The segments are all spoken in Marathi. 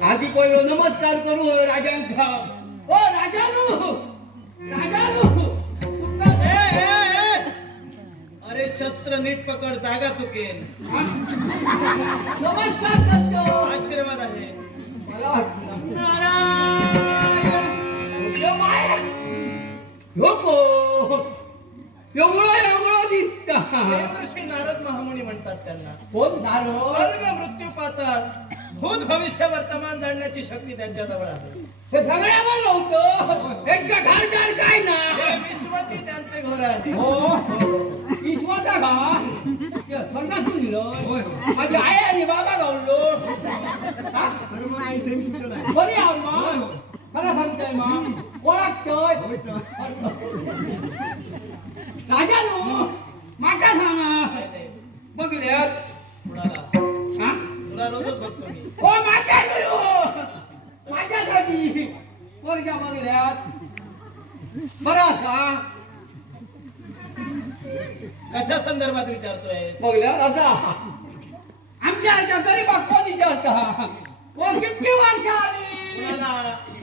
आधी पहिलो नमस्कार करू राजांका. ओ राजानू, राजानू. अरे शस्त्र नीट पकड, जागा चुकेल. नमस्कार करतो. आशीर्वाद आहे. मला वाटलं. नारायण. नको एवढं दिसता. देवर्षी नारद महामुनी म्हणतात त्यांना. कोण नारद? स्वर्ग मृत्यू पाताळ भूत भविष्य वर्तमान जाणण्याची शक्ती त्यांच्या जवळ आहे. हे सगळ्यावर होतं. एक घरदार काय ना. हे विश्वाची त्यांचे घर आहे. हो विश्वाचा घाल स्वर्गातून दिलं. माझी आई आणि बाबा गावलो. बरी आहो मग. खरं सांगतोय मग ओळखतोय. राजानू माका सांगा बघल्यात कुणाला? हा तुला रोजच बघतो मी. हो माका माझ्यासाठी वर्गा बघल्यात बरा असा कशा संदर्भात विचारतोय? बघल्यात असा आमच्या गरीबाक कोण विचारता. कोण किती वर्ष आली कुणाला?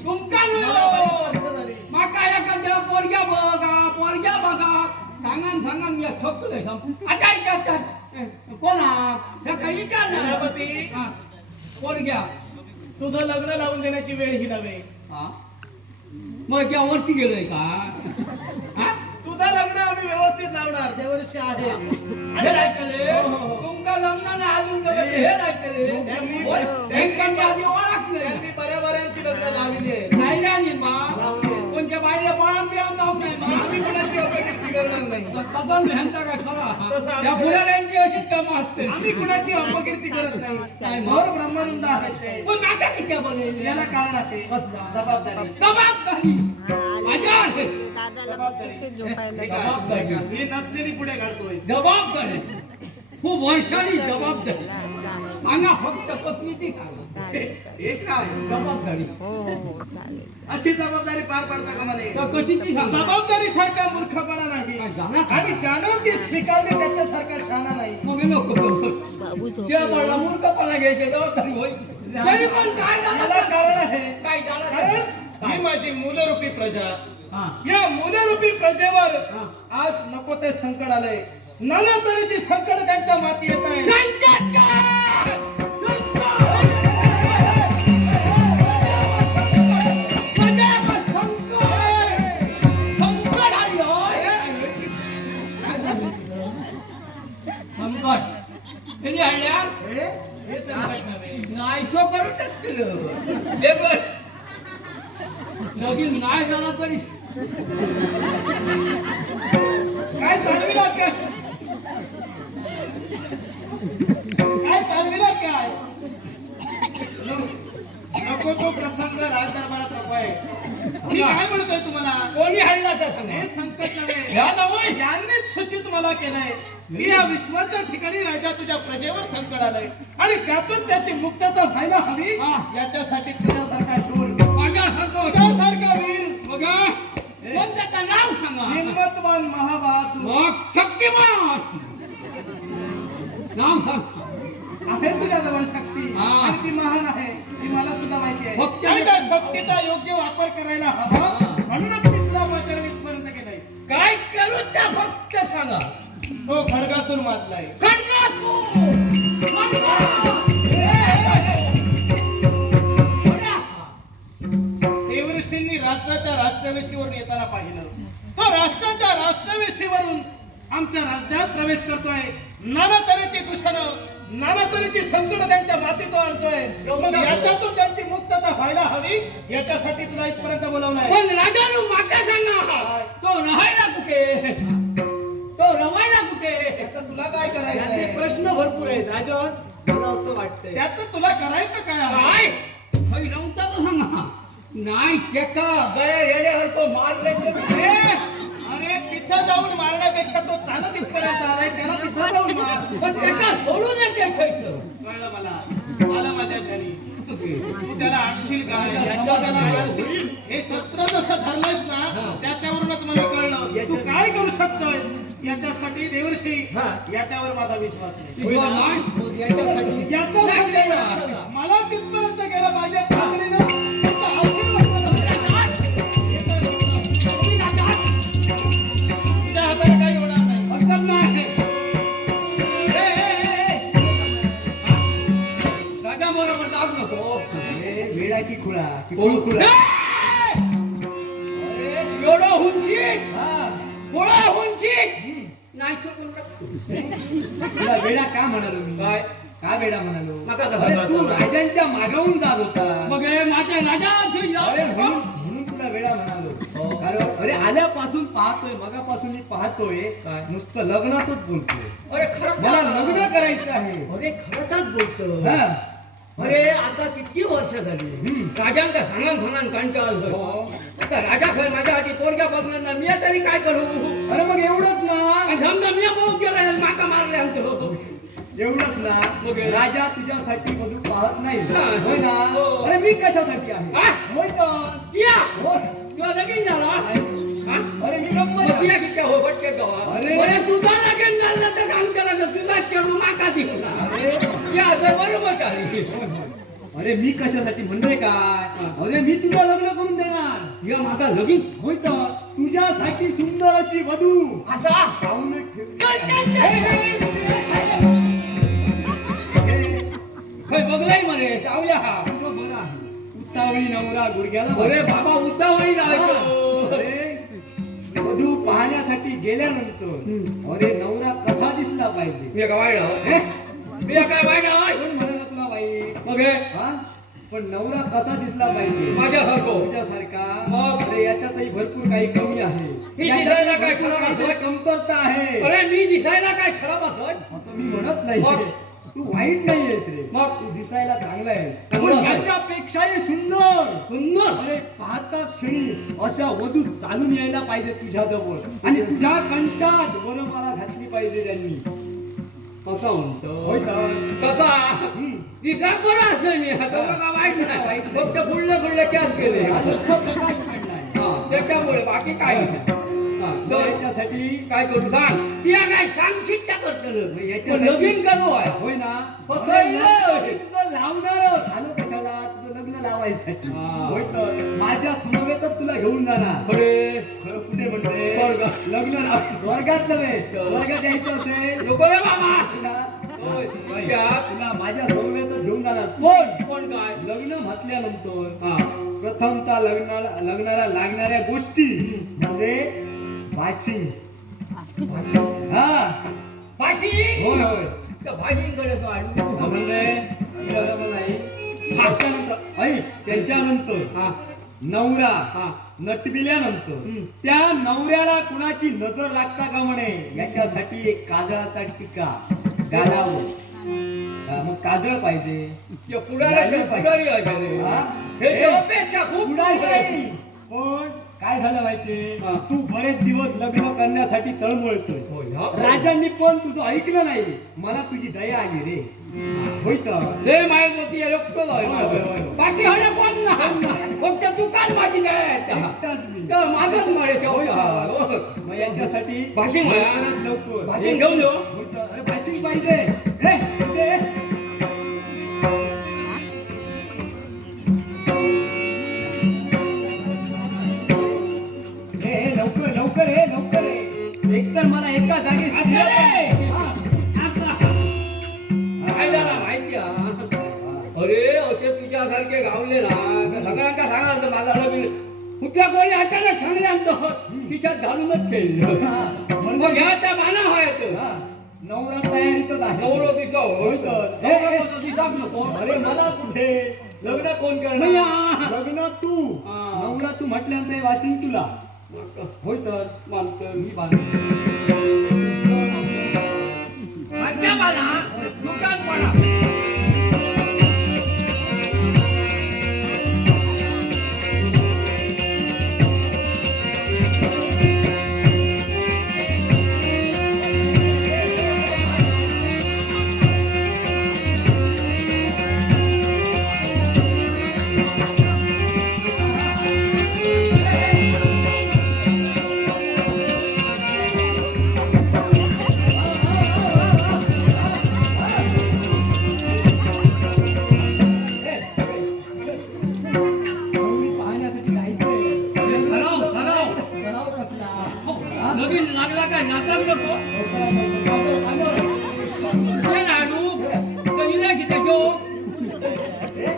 तुमका मला बरीच वर्ष झाली. माका एखाद्या पोरग्या बघा सांगान मी ठोकले आता विचारतात कोणा त्या काही विचारणार सेनापती, पोरग्या तुझं लग्न लावून देण्याची वेळ ही नव्हे. मग त्यावरती गेलोय का? तुझं लग्न आम्ही व्यवस्थित लावणार. त्या वर्षी आहे. हे ऐकले तुमका लग्नाला अजून हे ऐकले आधी ओळख नाही. त्यांनी बऱ्या बऱ्यांची लग्न लावली आहे. नाही राणी मग कोणत्या बाईला पळा पिळा नाव नाही मग आम्ही कुणाची अपकीर्ती करणार नाही. सदन ह्यांचा काय खरा त्या फुलाऱ्यांची अशीच कामं असते. आम्ही कुणाची अपकीर्ती करत नाही. नाही मग. मोर ब्रह्मानंद आहेत ते. पण नाका किती बनवले त्याला कारण आहे जबाबदारी. जबाबदारी माझ्यावर आहे. जबाबदारी ही नसलेली पुढे काढतोय. जबाबदारी खूप वर्षांनी जबाबदारी सांगा फक्त पत्नीची सांगा हे काय जबाबदारी अशी जबाबदारी पार पाडता का मला? तर कशीची सांगा जबाबदारी सारखा मूर्खपणा नाही आणि ज्यानं ती स्वीकारली त्याच्यासारखा शहाणा नाही. मग नको त्या पडला मूर्खपणा घ्यायचे जबाबदारी होईल तरी पण काय याला झालं कारण आहे. काय झालं कारण ही माझी मूलरूपी प्रजा. हा या मूलरूपी प्रजेवर आज नको ते संकट आलंय. नाना तऱ्हेची संकट त्यांच्या माती येत आहे. नाही शो करू टाकलं नवीन नाही झाला तरी काय चालविला काय? काय चालविला काय? नको तो प्रसंग राजदरबारात नको आहे. मी काय म्हणतोय तुम्हाला? कोणी हल्ला त्या हे सांगा संकट या नव्हे. नव्हे यांनीच सूचित मला केलंय की या विश्वाच्या ठिकाणी राजा तुझ्या प्रजेवर संकट आलंय आणि त्यातून त्याची मुक्तता व्हायला हवी. याच्यासाठी तुझ्यासारखा शूर, तुझ्यासारखा वीर, बघा कोणत्याचं नाव सांगा हिंमतवान महाबहादूर मग शक्तिमान नाव सांग आहे तुझ्याजवळ शक्ती हा. आणि ती महान आहे. ती मला सुद्धा माहिती आहे. फक्त आणि त्या शक्तीचा योग्य वापर करायला हवा म्हणूनच मी तुला वचन इथपर्यंत केलंय. काय करू त्या फक्त सांगा तो खडगातून मारलाय. देवऋषींनी राष्ट्राच्या राष्ट्रवेशीवरून येताना पाहिलं. तो राष्ट्राच्या राष्ट्रवेशीवरून आमच्या राज्यात प्रवेश करतोय. नाना तऱ्हेची दूषणं, नाना तऱ्हेची संकट त्यांच्या मातीत आणतोय. मग याच्यातून त्यांची मुक्तता व्हायला हवी. याच्यासाठी तुला इथपर्यंत बोलवलंय. पण राजानू माका सांगा तो राहायला कुठे तो रवायला कुठे त्याचं तुला काय करायचं? प्रश्न भरपूर आहेत राजा. मला असं वाटतंय त्यात तुला करायचं काय आहे? काय काही नव्हता तर सांगा नाही चेका गया येड्यावर तो मारले अरे तिथं जाऊन मारण्यापेक्षा तो चालत इथपर्यंत आलाय. त्याला तिथं जाऊन मार. पण त्याचा सोडून येते कळलं मला. आलं माझ्या घरी. तू त्याला आणशील काय? त्याला मारशील. हे शस्त्र जसं धरलंयस ना त्याच्यावरूनच मला कळलं तू काय करू शकतोय. याच्यासाठी देवर्षी याच्यावर माझा विश्वास नाही. याच्यासाठी याचा मला तिथपर्यंत गेला पाहिजे जाऊ नको. वेळा की खुळा की कोण खुळा एवढं हुंचीत हा. गोळा हुंचीत नाही करून तुला वेडा का म्हणालो मी काय का वेडा म्हणालो नका तर अरे, तू भरभरतो. राजांच्या मागाहून जात होता मग हे माझे राजा घेऊन अरे जाऊ. म्हणून तुला वेडा म्हणालो अरे आल्यापासून पाहतोय मगापासून मी पाहतोय काय? नुसतं लग्नातच बोलतोय अरे खरं मला लग्न करायचं आहे अरे खरंच बोलतो हा. अरे आता किती वर्ष झाली राजांका सांगान कंटाळलो हो. आता राजा खय माझ्यासाठी पोरग्या बघणार ना मी तरी काय करू अरे मग एवढंच ना समजा मी बघू गेला माका मारले आमचं एवढंच ना मग राजा तुझ्यासाठी वधू पाहत नाही हा. होय ना हो. अरे मी कशासाठी आहे हा? होय तर किया हो. तुला लगीन झाला हा? अरे मी गप्प मग किया किती हो बटके गावा अरे. अरे तुझा लगीन झालं तर आमच्याला तर तुझा चेडू माका दिला अरे. या तर बरोबर आली अरे मी कशासाठी म्हणलोय काय अरे मी तुला लग्न करून देणार या माझा लगीन होय तर तुझ्यासाठी सुंदर अशी वधू असा पाहून ठेवली खय बघलाय म्हणे जाऊया हा बरं आहे. उतावळी नवरा गुडघ्याला अरे बाबा उद्दावळी लावायचो अरे वधू पाहण्यासाठी गेल्यानंतर अरे नवरा कसा दिसला पाहिजे मी काय वाईट आहोत? हे? मी काय वाईट आहोत? कोण म्हणाला तुला बाई मग हे हा पण नवरा कसा दिसला पाहिजे माझ्यासारखं तुझ्यासारखा मग? अरे याच्यातही भरपूर काही कमी आहे मी दिसायला काय खराब काहीतरी असत? कमतरता आहे अरे मी दिसायला काय खराब असत असं मी म्हणत नाही मग? तू वाईट नाही आहेस रे मग? तू दिसायला चांगला आहे चांगला पण आहे. याच्यापेक्षाही सुंदर सुंदर अरे पाहता क्षणी अशा वधू चालून यायला पाहिजे तुझ्या जवळ आणि तुझ्या कंठात वरमाला घातली पाहिजे त्यांनी कसा होय म्हणतो का? कसा हम्म. दिसा बरं असं मी आता का वाईट नाही फक्त पुढले कॅच केले हा नुसता प्रकाश पडलाय. हा, त्याच्यामुळे बाकी काय नाही हा, तर तर याच्यासाठी काय करू सांग तिला काय सांगशील त्या करतो याच्यासाठी- लगीन करू आहे होय ना फक्त अरे इथं. मी तुझं लावणार झालं कशाला तुझं लग्न लावायसाठी हा. होय तर माझ्या समवेतच तुला घेऊन जाणार पुढे खरं कुठे म्हणते स्वर्गात. लग्न स्वर्गात नव्हे स्वर्गात यायचं असेल नको रे बाबा तुला होय. होय. त्या? तुला माझ्या समवेतच घेऊन जाणार कोण कोण काय लग्न म्हटल्यानंतर हा प्रथमतः लग्नाला लागणाऱ्या गोष्टी म्हणजे भाषी हा भाशी होय होय त्या भाशीकडे तो आणून म्हणजे बरोबर नाही त्याच्यानंतर ऐक त्याच्यानंतर हा नवरा हा नटविल्यानंतर त्या नवऱ्याला कुणाची नजर लागता का म्हणे याच्यासाठी एक काजळाचा टीका गालावर मग काजळ पाहिजे या पुढारी पुढारी आहे का रे? हा? हे हे, अपेक्षा खूप पुढारी पुढे नाही. पण काय झालं माहितीये हा. तू बरेच दिवस लग्न करण्यासाठी तळमळतोय होय, हा. राजांनी पण तुझं ऐकलं नाही मला तुझी दया आली रे होय तर लय माहित होती एकटं होय, होय, होय. बाकी हडे कोण नाही फक्त दुकान माझी नाही एकटाच मी. माझंच मारे होय तेवढं. तर. हो. मग याच्यासाठी भाषिंग म्हणा. लवकरात लवकर भाषिंग घेऊन येऊ. होय तर. अरे भाषिंग पाहिजे हे, इथे. हे, लवकर लवकर हे लवकर हे एकतर मला एका जागी अच्छा रे. हा. आता. काय झालं माहिती आहे? अरे असे तुझ्यासारखे गावले ना तर सगळ्यांका सांगा माझा लग्न कुठल्या कोणी अचानक सांगल्यानंतर तिच्यात घालूनच खेळलं हा. मग ह्या त्या माना व्हायचं हा. नवरा तयारीतच आहे नवरो तिचा होय तर. नवरा दिसाक नको अरे मला कुठे लग्न कोण मैया. करणार लग्न तू हा. नवरा तू म्हटल्यानंतर हे वाचीन तुला होय तर मानतो मी बांधतो माझ्या मला दुकान पडा नवरी पाहण्यासाठी जायचंय सराव सराव सराव कसला हा? नवीन लागला काय नाचाक नको लवकर, हे लाडू कहिला किती घेऊ हे,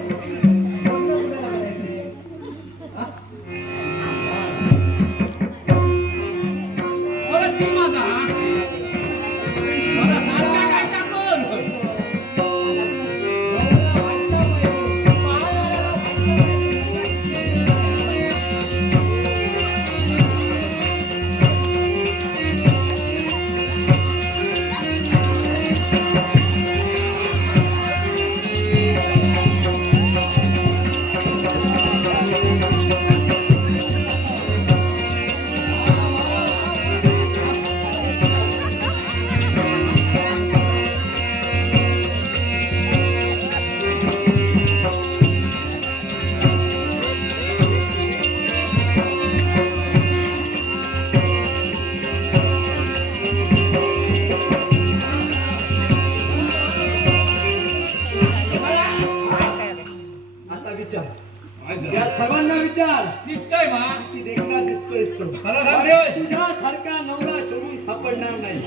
विचार या सर्वांना विचार दिसतंय मा किती देखणा दिसतोयस तो. खरं अरे सांगतोय. तुझ्यासारखा नवरा शोधून सापडणार नाही.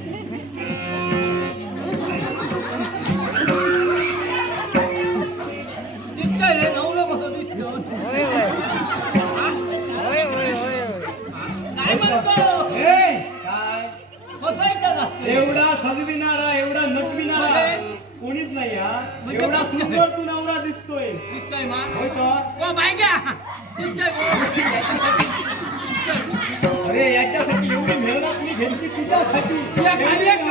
दिसतंय रे नवलं कसं दिसतं काय म्हणतो हे, काय बसायचं जास्त एवढा सजविणारा एवढा नटविणारा कोणीच नाही हा. म्हणजे एवढा कसं? सुंदर तू नवरा दिसतोय. दिसतंय मा होय का? ओ बाय घ्या दिसतंय अरे याच्यासाठी एवढी मेहनत मी घेतली तुझ्यासाठी. या खाली एक